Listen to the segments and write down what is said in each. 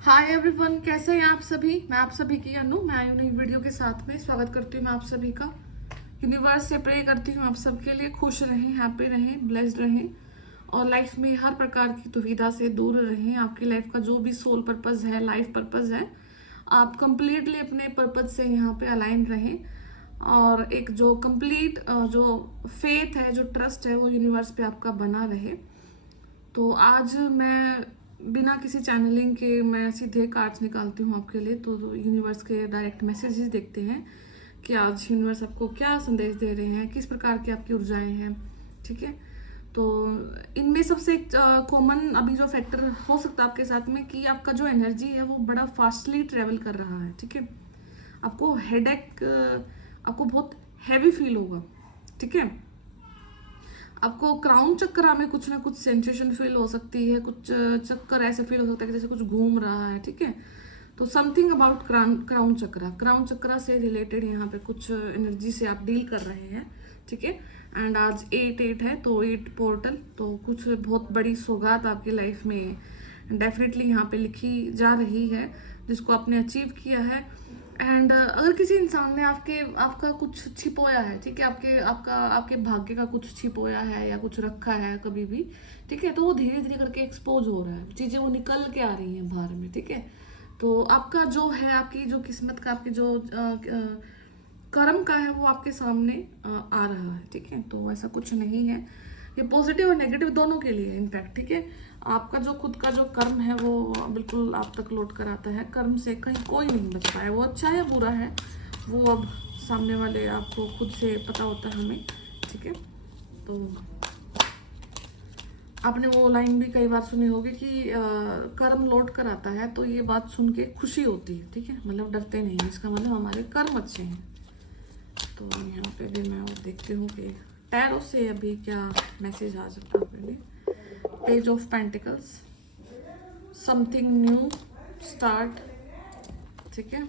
Hi everyone, कैसे हैं आप सभी। मैं आप सभी की अनु, मैं आई हूँ नई वीडियो के साथ में। स्वागत करती हूँ मैं आप सभी का। यूनिवर्स से प्रे करती हूँ आप सबके लिए खुश रहें, हैप्पी रहें, ब्लेस्ड रहें और लाइफ में हर प्रकार की दुविधा से दूर रहें। आपकी लाइफ का जो भी सोल पर्पस है, लाइफ पर्पस है, आप कंप्लीटली अपने पर्पस से यहाँ पे अलाइन रहें और एक जो कंप्लीट जो फेथ है, जो ट्रस्ट है, वो यूनिवर्स पे आपका बना रहे। तो आज मैं बिना किसी चैनलिंग के मैं सीधे कार्ड्स निकालती हूँ आपके लिए। तो यूनिवर्स के डायरेक्ट मैसेजेस देखते हैं कि आज यूनिवर्स आपको क्या संदेश दे रहे हैं, किस प्रकार की आपकी ऊर्जाएं हैं। ठीक है, तो इनमें सबसे एक कॉमन अभी जो फैक्टर हो सकता है आपके साथ में कि आपका जो एनर्जी है वो बड़ा फास्टली ट्रेवल कर रहा है। ठीक है, आपको हेडेक, आपको बहुत हैवी फील होगा। ठीक है, आपको क्राउन चक्रा में कुछ ना कुछ सेंसेशन फील हो सकती है, कुछ चक्कर ऐसे फील हो सकता है कि जैसे कुछ घूम रहा है। ठीक है, तो something about crown chakra, crown chakra से रिलेटेड यहाँ पे कुछ एनर्जी से आप डील कर रहे हैं। ठीक है, एंड आज 8/8 है, तो 8 पोर्टल, तो कुछ बहुत बड़ी सौगात आपकी लाइफ में डेफिनेटली यहाँ पे लिखी जा रही है जिसको आपने अचीव किया है। एंड अगर किसी इंसान ने आपका कुछ छिपोया है, ठीक है, आपके भाग्य का कुछ छिपोया है या कुछ रखा है कभी भी, ठीक है, तो वो धीरे धीरे करके एक्सपोज हो रहा है, चीज़ें वो निकल के आ रही हैं बाहर में। ठीक है, तो आपका जो है, आपकी जो किस्मत का, आपकी जो कर्म का है, वो आपके सामने आ रहा है। ठीक है, तो ऐसा कुछ नहीं है, ये पॉजिटिव और नेगेटिव दोनों के लिए इनफैक्ट। ठीक है, आपका जो खुद का जो कर्म है वो बिल्कुल आप तक लौट कर आता है। कर्म से कहीं कोई नहीं बच पाया, वो अच्छा है बुरा है वो अब सामने वाले आपको खुद से पता होता है हमें। ठीक है, तो आपने वो लाइन भी कई बार सुनी होगी कि कर्म लौट कर आता है, तो ये बात सुन के खुशी होती है। ठीक है, मतलब डरते नहीं है, इसका मतलब हमारे कर्म अच्छे हैं। तो यहाँ पे भी मैं और देखती हूँ कि टैरो से अभी क्या मैसेज आ सकता है अपने लिए। Page of pentacles, something new start. ठीक है,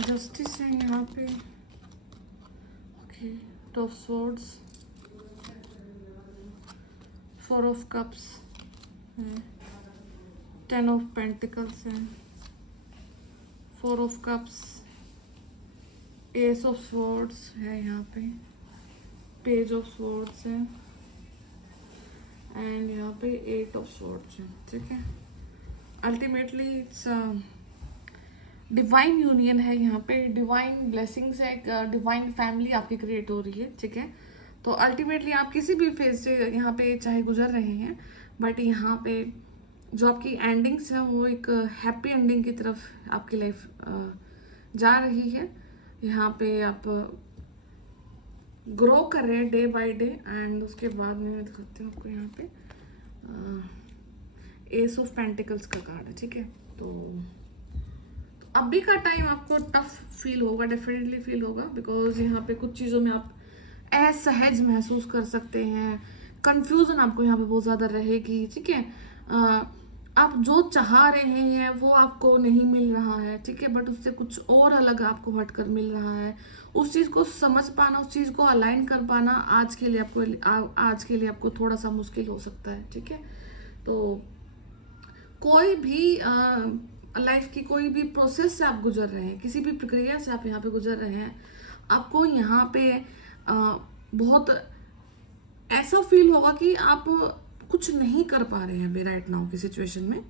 जस्टिस है यहाँ पे। Okay, two of swords, 4 of cups है, 10 ऑफ पेंटिकल्स है, 4 of cups, S of swords है यहाँ पे, पेज ऑफ स्वॉर्ड्स है एंड यहाँ पे 8 ऑफ स्वॉर्ड्स है। ठीक है, अल्टीमेटली इट्स डिवाइन यूनियन है यहाँ पे, डिवाइन ब्लेसिंग्स है, एक डिवाइन फैमिली आपकी क्रिएट हो रही है। ठीक है, तो अल्टीमेटली आप किसी भी फेज से यहाँ पे चाहे गुजर रहे हैं, बट यहाँ पे जो आपकी एंडिंग्स है वो एक हैप्पी एंडिंग की तरफ आपकी लाइफ जा रही है। यहाँ पे आप ग्रो कर रहे हैं डे बाय डे। एंड उसके बाद मैं दिखाती हूँ आपको यहाँ पे एस ऑफ पेंटिकल्स का कार्ड है। ठीक है, तो अभी का टाइम आपको टफ फील होगा, डेफिनेटली फील होगा, बिकॉज यहाँ पे कुछ चीज़ों में आप असहज महसूस कर सकते हैं। कंफ्यूजन आपको यहाँ पे बहुत ज़्यादा रहेगी। ठीक है, आप जो चाह रहे हैं वो आपको नहीं मिल रहा है। ठीक है, बट उससे कुछ और अलग आपको हटकर मिल रहा है। उस चीज़ को समझ पाना, उस चीज़ को अलाइन कर पाना आज के लिए आपको थोड़ा सा मुश्किल हो सकता है। ठीक है, तो कोई भी लाइफ की कोई भी प्रोसेस से आप गुजर रहे हैं, किसी भी प्रक्रिया से आप यहाँ पे गुजर रहे हैं, आपको यहाँ पे बहुत ऐसा फील होगा कि आप कुछ नहीं कर पा रहे हैं अभी राइट नाउ की सिचुएशन में।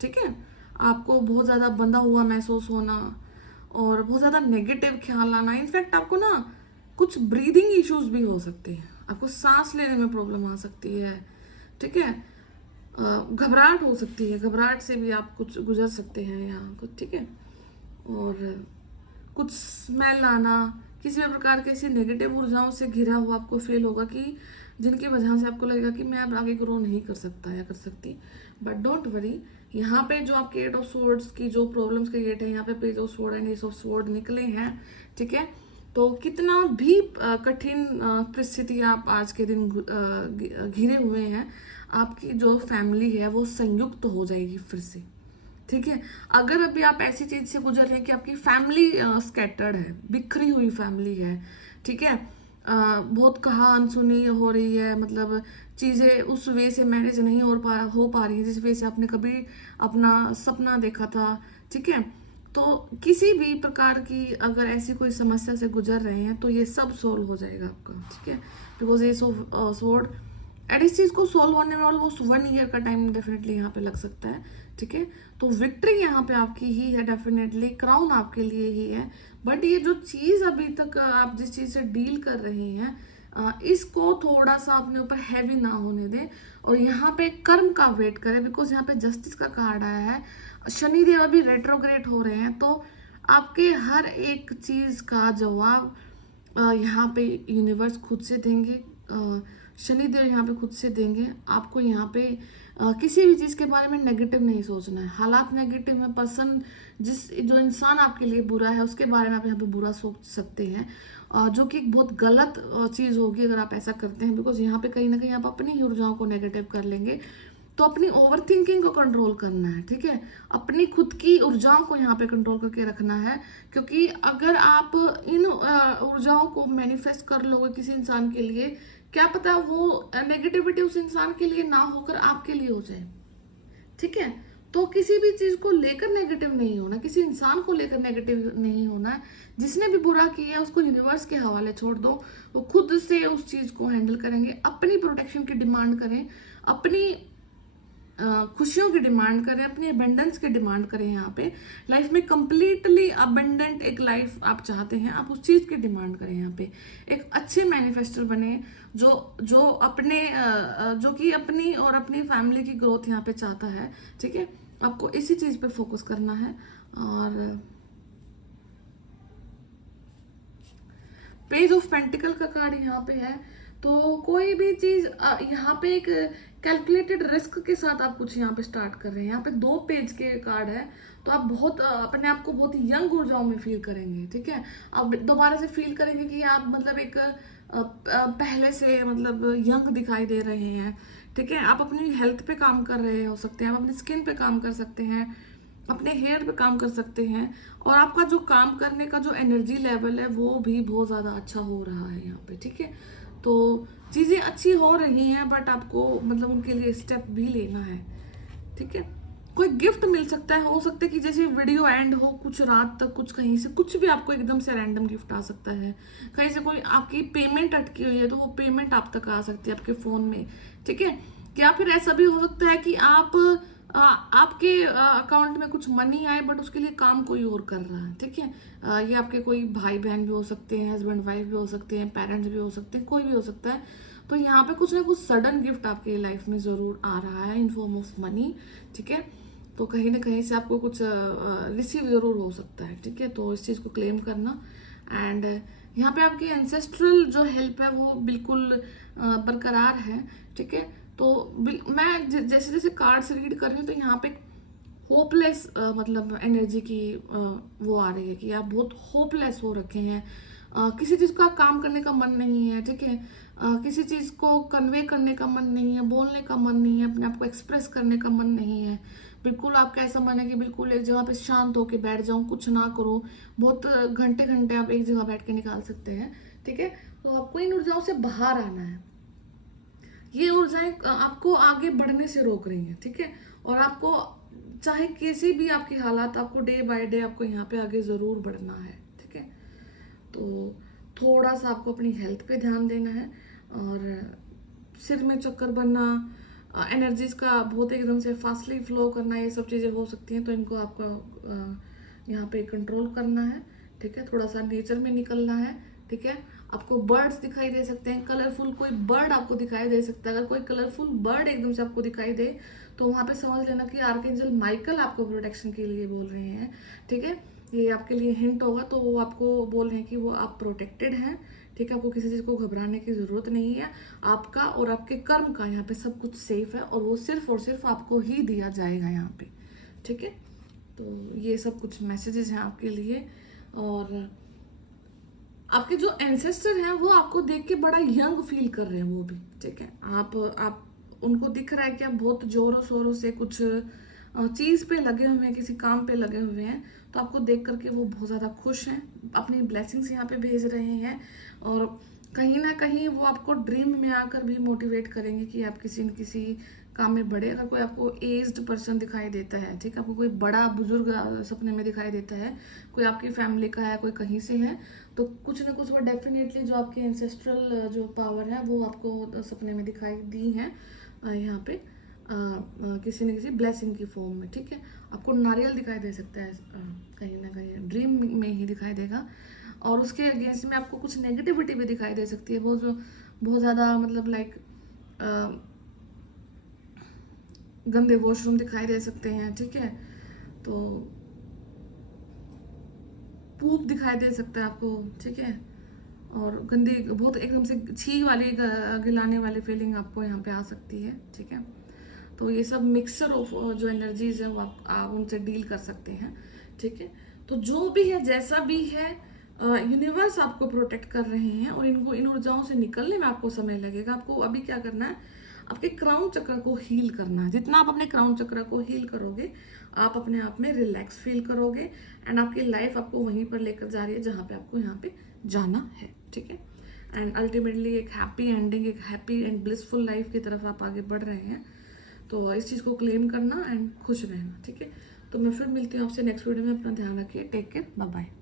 ठीक है, आपको बहुत ज़्यादा बंधा हुआ महसूस होना और बहुत ज़्यादा नेगेटिव ख्याल आना। इनफैक्ट आपको ना कुछ ब्रीदिंग इश्यूज भी हो सकते हैं, आपको सांस लेने में प्रॉब्लम आ सकती है। ठीक है, घबराहट हो सकती है, घबराहट से भी आप कुछ गुजर सकते हैं यहाँ कुछ। ठीक है, और कुछ स्मेल आना, किसी भी प्रकार के ऐसी नेगेटिव ऊर्जाओं से घिरा हुआ आपको फील होगा कि जिनकी वजह से आपको लगेगा कि मैं अब आगे ग्रो नहीं कर सकता या कर सकती। बट डोंट वरी, यहाँ पे जो आपके 8 ऑफ स्वॉर्ड्स की जो प्रॉब्लम्स क्रिएट है, यहाँ पे page of sword and S of sword निकले हैं। ठीक है, तो कितना भी कठिन परिस्थिति आप आज के दिन घिरे हुए हैं, आपकी जो फैमिली है वो संयुक्त हो जाएगी फिर से। ठीक है, अगर अभी आप ऐसी चीज से गुजर रहे हैं कि आपकी फैमिली स्कैटर्ड है, बिखरी हुई फैमिली है, ठीक है, बहुत कहा अनसुनी हो रही है, मतलब चीज़ें उस वे से मैनेज नहीं हो पा रही है जिस वे से आपने कभी अपना सपना देखा था। ठीक है, तो किसी भी प्रकार की अगर ऐसी कोई समस्या से गुजर रहे हैं तो ये सब सोल्व हो जाएगा आपका। ठीक है, बिकॉज ये स्वॉर्ड एंड इस चीज़ को सॉल्व होने में ऑलमोस्ट 1 ईयर का टाइम डेफिनेटली यहाँ पे लग सकता है। ठीक है, तो विक्ट्री यहाँ पे आपकी ही है, डेफिनेटली क्राउन आपके लिए ही है। बट ये जो चीज़ अभी तक आप जिस चीज़ से डील कर रहे हैं, इसको थोड़ा सा अपने ऊपर हैवी ना होने दें और यहाँ पे कर्म का वेट करें, बिकॉज यहाँ पे जस्टिस का कार्ड आया है। शनिदेव अभी रेट्रोग्रेड हो रहे हैं, तो आपके हर एक चीज़ का जवाब यहाँ पे यूनिवर्स खुद से देंगे, शनिदेव यहाँ पे खुद से देंगे आपको। यहाँ पे किसी भी चीज़ के बारे में नेगेटिव नहीं सोचना है। हालात नेगेटिव है, पर्सन जो इंसान आपके लिए बुरा है उसके बारे में आप यहाँ पे बुरा सोच सकते हैं, जो कि एक बहुत गलत चीज़ होगी अगर आप ऐसा करते हैं, बिकॉज यहाँ पे कहीं ना कहीं आप अपनी ही ऊर्जाओं को नेगेटिव कर लेंगे। तो अपनी ओवर थिंकिंग को कंट्रोल करना है। ठीक है, अपनी खुद की ऊर्जाओं को यहाँ पे कंट्रोल करके रखना है, क्योंकि अगर आप इन ऊर्जाओं को मैनिफेस्ट कर लोगे किसी इंसान के लिए, क्या पता वो नेगेटिविटी उस इंसान के लिए ना होकर आपके लिए हो जाए। ठीक है, तो किसी भी चीज को लेकर नेगेटिव नहीं होना, किसी इंसान को लेकर नेगेटिव नहीं होना है। जिसने भी बुरा किया है उसको यूनिवर्स के हवाले छोड़ दो, वो खुद से उस चीज को हैंडल करेंगे। अपनी प्रोटेक्शन की डिमांड करें, अपनी खुशियों की डिमांड करें, अपनी अबेंडेंस की डिमांड करें। यहाँ पे लाइफ में कंप्लीटली अबेंडेंट एक लाइफ आप चाहते हैं, आप उस चीज़ की डिमांड करें। यहाँ पे एक अच्छे मैनिफेस्टर बने जो अपने जो कि अपनी और अपनी फैमिली की ग्रोथ यहाँ पे चाहता है। ठीक है, आपको इसी चीज़ पे फोकस करना है। और पेज ऑफ पेंटिकल का कार्ड यहाँ पे है, तो कोई भी चीज यहाँ पे एक कैलकुलेटेड रिस्क के साथ आप कुछ यहाँ पे स्टार्ट कर रहे हैं। यहाँ पे 2 पेज के कार्ड है, तो आप बहुत अपने आप को बहुत यंग ऊर्जाओं में फील करेंगे। ठीक है, आप दोबारा से फील करेंगे कि आप मतलब एक पहले से मतलब यंग दिखाई दे रहे हैं। ठीक है, आप अपनी हेल्थ पे काम कर रहे हो सकते हैं, आप अपनी स्किन पे काम कर सकते हैं, अपने हेयर पे काम कर सकते हैं, और आपका जो काम करने का जो एनर्जी लेवल है वो भी बहुत ज़्यादा अच्छा हो रहा है यहाँ पे। ठीक है, तो चीज़ें अच्छी हो रही हैं, बट आपको मतलब उनके लिए स्टेप भी लेना है। ठीक है, कोई गिफ्ट मिल सकता है, हो सकता है कि जैसे वीडियो एंड हो कुछ रात तक कुछ कहीं से कुछ भी आपको एकदम से रैंडम गिफ्ट आ सकता है। कहीं से कोई आपकी पेमेंट अटकी हुई है तो वो पेमेंट आप तक आ सकती है आपके फ़ोन में। ठीक है, या फिर ऐसा भी हो सकता है कि आपके अकाउंट में कुछ मनी आए बट उसके लिए काम कोई और कर रहा है। ठीक है, ये आपके कोई भाई बहन भी हो सकते हैं, हस्बैंड वाइफ भी हो सकते हैं, पेरेंट्स भी हो सकते हैं, कोई भी हो सकता है। तो यहाँ पे कुछ ना कुछ सडन गिफ्ट आपकी लाइफ में ज़रूर आ रहा है इन फॉर्म ऑफ मनी। ठीक है, तो कहीं ना कहीं से आपको कुछ रिसीव ज़रूर हो सकता है। ठीक है, तो इस चीज़ को क्लेम करना। एंड यहाँ पे आपकी एंसेस्ट्रल जो हेल्प है वो बिल्कुल बरकरार है। ठीक है, तो मैं जैसे जैसे कार्ड्स रीड कर रही हूँ तो यहाँ पे होपलेस मतलब एनर्जी की वो आ रही है कि आप बहुत होपलेस हो रखे हैं। किसी चीज़ का काम करने का मन नहीं है। ठीक है, किसी चीज़ को कन्वे करने का मन नहीं है, बोलने का मन नहीं है, अपने आप को एक्सप्रेस करने का मन नहीं है। बिल्कुल आपका ऐसा मन है कि बिल्कुल एक जगह पे शांत होके बैठ जाऊं, कुछ ना करो। बहुत घंटे घंटे आप एक जगह बैठ के निकाल सकते हैं। ठीक है, तो आपको इन ऊर्जाओं से बाहर आना है। ये ऊर्जाएं आपको आगे बढ़ने से रोक रही हैं। ठीक है, और आपको चाहे कैसी भी आपकी हालात, आपको डे बाय डे आपको यहाँ पे आगे ज़रूर बढ़ना है। ठीक है, तो थोड़ा सा आपको अपनी हेल्थ पे ध्यान देना है, और सिर में चक्कर बनना, एनर्जीज का बहुत एकदम से फास्टली फ्लो करना, ये सब चीज़ें हो सकती हैं। तो इनको आपको यहाँ पे कंट्रोल करना है। ठीक है, थोड़ा सा नेचर में निकलना है। ठीक है, आपको बर्ड्स दिखाई दे सकते हैं, कलरफुल कोई बर्ड आपको दिखाई दे सकता है। अगर कोई कलरफुल बर्ड एकदम से आपको दिखाई दे तो वहाँ पे समझ लेना कि आर्कएंजल माइकल आपको प्रोटेक्शन के लिए बोल रहे हैं। ठीक है, ये आपके लिए हिंट होगा, तो वो आपको बोल रहे हैं कि वो आप प्रोटेक्टेड हैं। ठीक है, आपको किसी चीज़ को घबराने की ज़रूरत नहीं है। आपका और आपके कर्म का यहाँ पे सब कुछ सेफ है, और वो सिर्फ और सिर्फ आपको ही दिया जाएगा यहाँ पे। ठीक है, तो ये सब कुछ मैसेजेस हैं आपके लिए। और आपके जो एंसेस्टर हैं वो आपको देख के बड़ा यंग फील कर रहे हैं वो भी। ठीक है, आप उनको दिख रहा है कि आप बहुत जोरों शोरों से कुछ चीज़ पे लगे हुए हैं, किसी काम पे लगे हुए हैं। तो आपको देख करके वो बहुत ज़्यादा खुश हैं, अपनी ब्लेसिंग्स यहाँ पे भेज रहे हैं, और कहीं ना कहीं वो आपको ड्रीम में आकर भी मोटिवेट करेंगे कि आप किसी न किसी काम में बढ़े। अगर कोई आपको एज्ड पर्सन दिखाई देता है, ठीक है, आपको कोई बड़ा बुजुर्ग सपने में दिखाई देता है, कोई आपकी फैमिली का है, कोई कहीं से है, तो कुछ ना कुछ वो डेफिनेटली जो आपके एंसेस्ट्रल जो पावर है वो आपको सपने में दिखाई दी है यहाँ पे किसी न किसी ब्लेसिंग की फॉर्म में, ठीक है। आपको नारियल दिखाई दे सकता है कहीं ना कहीं ड्रीम में ही दिखाई देगा। और उसके अगेंस्ट में आपको कुछ नेगेटिविटी भी दिखाई दे सकती है, वो जो बहुत ज़्यादा मतलब लाइक गंदे वॉशरूम दिखाई दे सकते हैं, ठीक है, तो पूप दिखाई दे सकता है आपको, ठीक है, और गंदी बहुत एकदम से छी वाली गिलाने वाली फीलिंग आपको यहाँ पे आ सकती है, ठीक है। तो ये सब मिक्सचर ऑफ जो एनर्जीज है वो आप उनसे डील कर सकते हैं, ठीक है। तो जो भी है जैसा भी है यूनिवर्स आपको प्रोटेक्ट कर रहे हैं और इनको इन ऊर्जाओं से निकलने में आपको समय लगेगा। आपको अभी क्या करना है, आपके क्राउन चक्र को हील करना है। जितना आप अपने क्राउन चक्र को हील करोगे आप अपने आप में रिलैक्स फील करोगे एंड आपकी लाइफ आपको वहीं पर लेकर जा रही है जहाँ पे आपको यहाँ पे जाना है, ठीक है। एंड अल्टीमेटली एक हैप्पी एंडिंग, एक हैप्पी एंड ब्लिसफुल लाइफ की तरफ आप आगे बढ़ रहे हैं। तो इस चीज़ को क्लेम करना एंड खुश रहना, ठीक है। तो मैं फिर मिलती हूँ आपसे नेक्स्ट वीडियो में। अपना ध्यान रखिए, टेक केयर, बाय बाय।